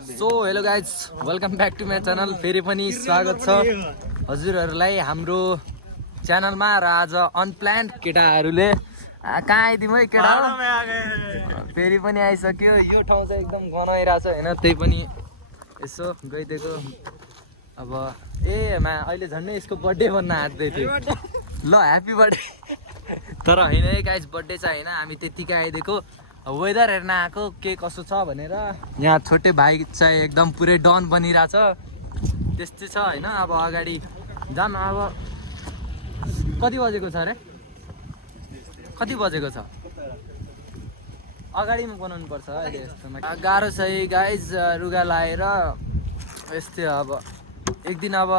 So hello guys welcome back to my channel. फेरि पनि स्वागत छ हजुरहरूलाई हाम्रो च्यानलमा। र आज अनप्लान्ड केटाहरूले कहाँ आइदिउँ है केटा फेरि पनि आइसक्यो। यो ठाउँ चाहिँ एकदम गनाइरहेछ होइन, त्यही पनि यसो गइदिएको। अब अहिले झन्डै यसको बर्थडे भन्न आँट्दै थियो। ल ह्याप्पी बर्थडे। तर होइन है गाइज, बर्थडे चाहिँ होइन, हामी त्यत्तिकै आइदिएको वेदर हेर्न आएको के कसो छ भनेर। यहाँ छोटे भाइ चाहिँ एकदम पुरै डन बनिरहेछ, त्यस्तै छ होइन। अब अगाडि जाम। अब कति बजेको छ अरे, कति बजेको छ? अगाडिमा बनाउनु पर्छ अहिले। यस्तोमा गाह्रो छ है गाइज, रुगा लाएर यस्तै। अब एक दिन अब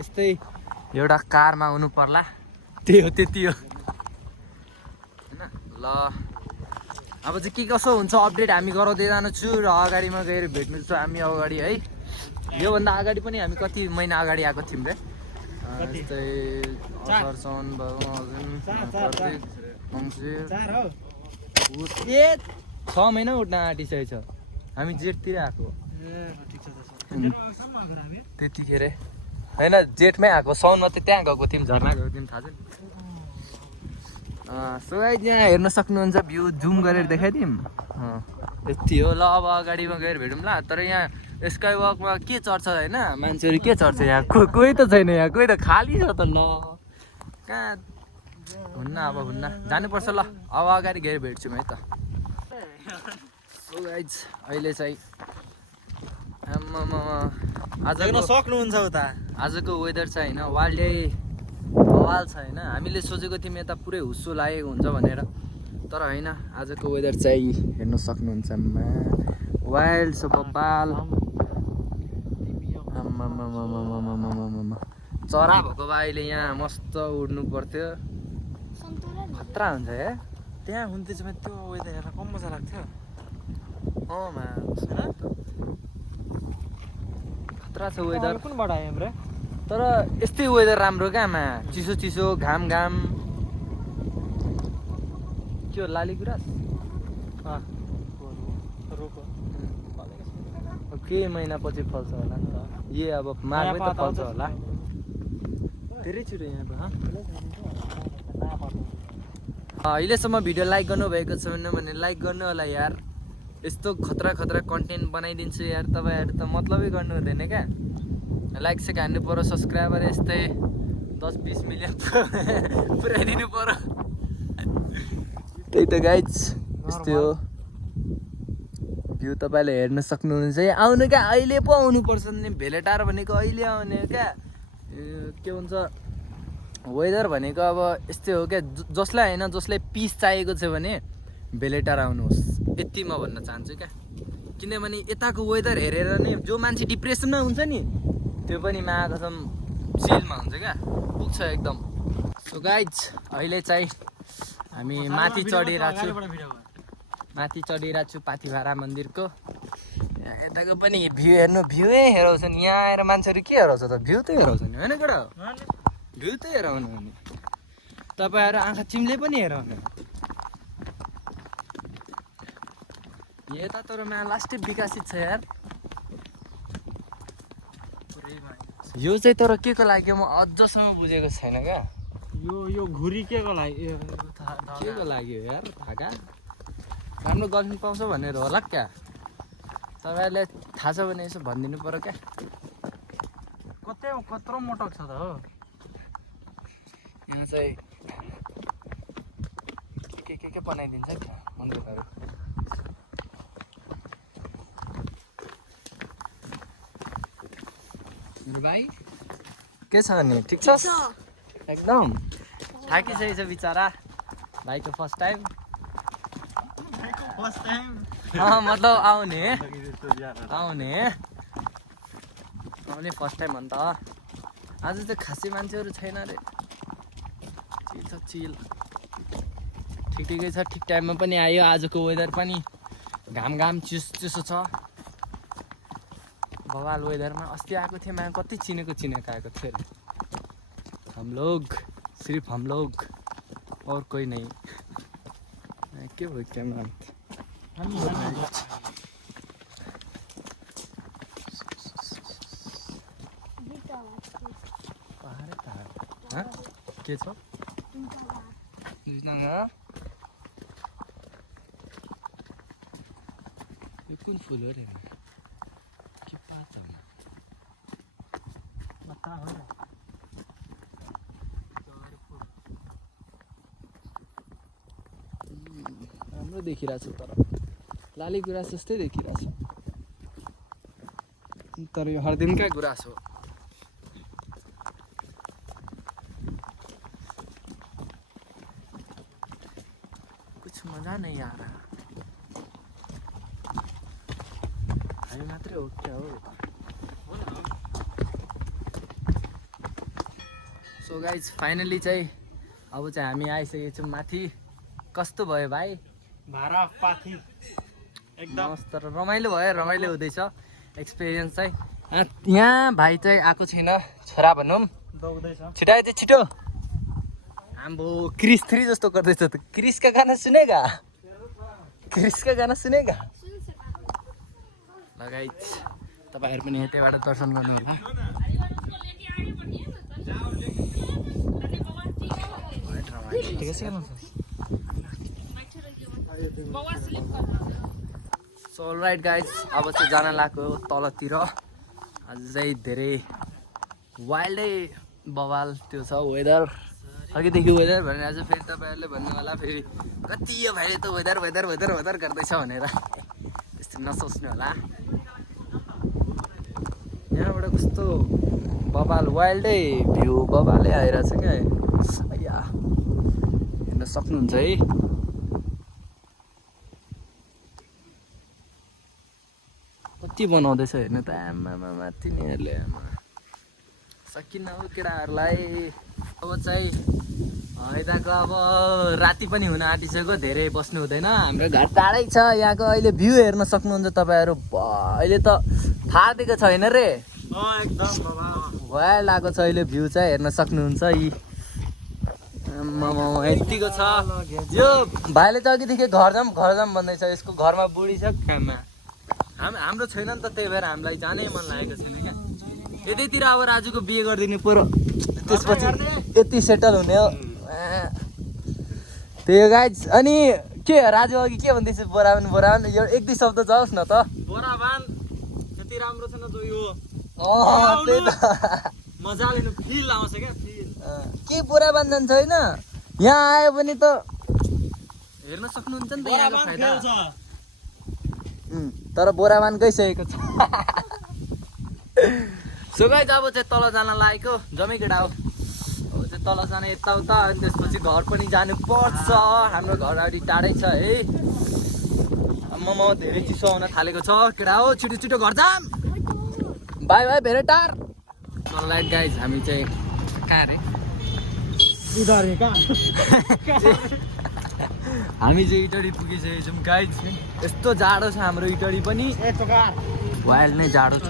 यस्तै एउटा कारमा हुनु पर्ला, त्यही हो त्यति हो होइन। ल अब चाहिँ के कसो हुन्छ अपडेट हामी गराउँदै जान्छु र अगाडिमा गएर भेट्नु छ हामी अगाडि है। योभन्दा अगाडि पनि हामी कति महिना अगाडि आएको थियौँ रे, यस्तै असार साउन कार्तिक मङ्सिर 6 महिना उठ्न आँटिसकेको छ। हामी जेठतिर आएको त्यतिखेर होइन, जेठमै आएको। साउनमा त त्यहाँ गएको थियौँ, झर्ना गएको थियौँ, थाहा छ नि। सो गाइज यहाँ हेर्न सक्नुहुन्छ, भ्यू जुम गरेर देखाइदिउँ। यति हो। ल अब अगाडिमा गएर भेटौँ ल। तर यहाँ स्काई वकमा के चर्छ होइन, मान्छेहरू के चर्छ यहाँ? कोही त छैन यहाँ, कोही त खाली छ त। ल कहाँ हुन्न, अब हुन्न, जानुपर्छ। ल अब अगाडि गएर भेट्छौँ है त। सो गाइज अहिले चाहिँ आजको सक्नुहुन्छ उता आजको वेदर चाहिँ होइन वाइल्डै बवाल छ होइन। हामीले सोचेको थियौँ यता पुरै हुस्सो लागेको हुन्छ भनेर, तर होइन, आजको वेदर चाहिँ हेर्न सक्नुहुन्छ वाइल्ड छ बवाल। चरा भएको भए अहिले यहाँ मस्त उड्नु पर्थ्यो, खतरा हुन्छ है। त्यहाँ हुन्थ्यो चाहिँ त्यो वेदर हेर्न कम मजा लाग्थ्यो। खतरा छ वेदर। कुनबाट आयो हाम्रो? तर यस्तै वेदर राम्रो क्या, चिसो चिसो घाम घाम। के हो लाली गुराँस? केही महिना पछि फल्छ होला नि त। अब माघमै त फल्छ होला धेरै छिटो यहाँ त। अहिलेसम्म भिडियो लाइक गर्नुभएको छ भने लाइक गर्नु होला यार। यस्तो खतरा खतरा कन्टेन्ट बनाइदिन्छु यार, तपाईँहरू त मतलबै गर्नु हुँदैन क्या। लाइक चाहिँ हान्नु पऱ्यो, सब्सक्राइबर यस्तै 10-20 मिलियन पुऱ्याइदिनु पऱ्यो। त्यही त गाइज, यस्तै हो। भ्यू तपाईँले हेर्न सक्नुहुन्छ। आउनु क्या, अहिले पो आउनुपर्छ नि। भेलेटार भनेको अहिले आउने हो क्या। के भन्छ, वेदर भनेको अब यस्तै हो क्या। जसलाई होइन, जसलाई पिस चाहिएको छ भने भेलेटार आउनुहोस्, यति म भन्न चाहन्छु क्या। किनभने यताको वेदर हेरेर नै जो मान्छे डिप्रेसनमा हुन्छ नि, त्यो पनि महाकसम चिलमा हुन्छ क्या, पुग्छ एकदम। सो गाइज अहिले चाहिँ हामी माथि चढिरहेको छु पाथिभारा मन्दिरको। यताको पनि भ्यू हेर्नु, भ्यूै हेराउँछ नि। यहाँ आएर मान्छेहरू के हेराउँछ त? भ्यू त हेराउँछ नि होइन केटा? भ्यू त हेराउनु नि तपाईँहरू, आँखा चिम्ले पनि हेराउनु। यता तर लास्टै विकसित छ यार यो चाहिँ। तर के को लागि म अझसम्म बुझेको छैन क्या। यो घुरी के को लागि? के को लागि हो यार? धागा राम्रो गर्नु पाउँछ भनेर होला क्या। तपाईँहरूले थाहा छ भने यसो भनिदिनु पऱ्यो क्या। कत्रो मोटक छ त हो। यहाँ चाहिँ के बनाइदिन्छ क्या मन्दिरहरू। भाइ के छ नि, ठिक छ एकदम? थाकिसकेको छ बिचरा भाइको फर्स्ट टाइम। मतलब आउने फर्स्ट टाइम अन्त। आज चाहिँ खासै मान्छेहरू छैन अरे, चिल ठिकै छ। ठिक टाइममा पनि आयो। आजको वेदर पनि घाम चिसो छ, बवाल वेदरमा। अस्ति आएको थिएँ, कति चिनेको आएको थियो अरे। सिर्फ हम लोग और कोई नहीं। के भयो क्यामेरा? हँ? के छ यो कुन फुल हो रे के पात हो बता हो राम्रो देखिरहेको छ तर लाली गुराँस जस्तै देखिरहेको छ तर यो हरदिनकै गुराँस हो कुछ मजा नहीं आ रहा हामी मात्रै हो क्या हो सो गाइज फाइनली चाहिँ अब चाहिँ हामी आइसकेको छौँ माथि कस्तो भयो भाइ भारा पाथी एकदम मस्त र रमाइलो भयो रमाइलो हुँदैछ एक्सपिरियन्स चाहिँ यहाँ भाइ चाहिँ आएको छैन छोरा भनौँ दौड्दैछ छिटो आयो छिटो हाम्रो क्रिस 3 जस्तो गर्दैछ त क्रिस का गाना सुनेगा क्रिस का गाना सुनेगा लगाइज तपाईँहरू पनि यतैबाट दर्शन गर्नु होला सो राइट गाइज अब चाहिँ जान लाग्यो तलतिर आज चाहिँ धेरै वाइल्डै बवाल त्यो छ वेदर अघिदेखि वेदर भनेर आज फेरि तपाईँहरूले भन्नु होला फेरि कति यो भाइले त वेदर वेदर वेदर वेदर गर्दैछ भनेर त्यस्तो नसोच्नु होला यहाँबाट कस्तो बवाल वाइल्डै भ्यू बवालै आइरहेछ क्या या हेर्न सक्नुहुन्छ है कति बनाउँदैछ हेर्नु त आमामा तिनीहरूले आमा सकिन्न हो केटाहरूलाई अब चाहिँ यताको अब राति पनि हुन आँटिसक्यो धेरै बस्नु हुँदैन हाम्रो घर टाढै छ यहाँको अहिले भ्यू हेर्न सक्नुहुन्छ तपाईँहरू अहिले त थाहा दिएको छैन रे एकदम बाबा वाइल्ड आएको छ अहिले भ्यू चाहिँ हेर्न सक्नुहुन्छ यी यतिको छ यो भाइले चाहिँ अघिदेखि घर जाम भन्दैछ यसको घरमा बुढी छ खामा हाम्रो छैन नि त त्यही भएर हामीलाई जानै मन लागेको छैन क्या यतैतिर अब राजुको बिहे गरिदिने पुरो त्यसपछि यति सेटल हुने हो त्यही गाइज अनि के राजु अघि के भन्दैछ बोरावन यो एक दुई शब्द जाओस् न त बोराबान त्यति राम्रो छैन त यो त्यही त मजाले फिल आउँछ क्या फिल के बोराबान जान्छ होइन यहाँ आयो भने त हेर्न सक्नुहुन्छ नि त यहाँको फाइदा तर बोराबान गइसकेको छ सो गाइज अब चाहिँ तल जान लागेको जम्मै केटा हो अब चाहिँ तल जान यताउता अनि त्यसपछि घर पनि जानु पर्छ हाम्रो घर अगाडि टाढै छ है आम्मामा धेरै चिसो आउन थालेको छ केटा हो छिटो छिटो घर जाम बाई बाई भेरे टार राइट गाइज हामी चाहिँ कहाँ रे हामी चाहिँ इटडी पुगिसकेको छौँ गाइज यस्तो जाडो छ हाम्रो इटडी पनि वाइल्ड नै जाडो छ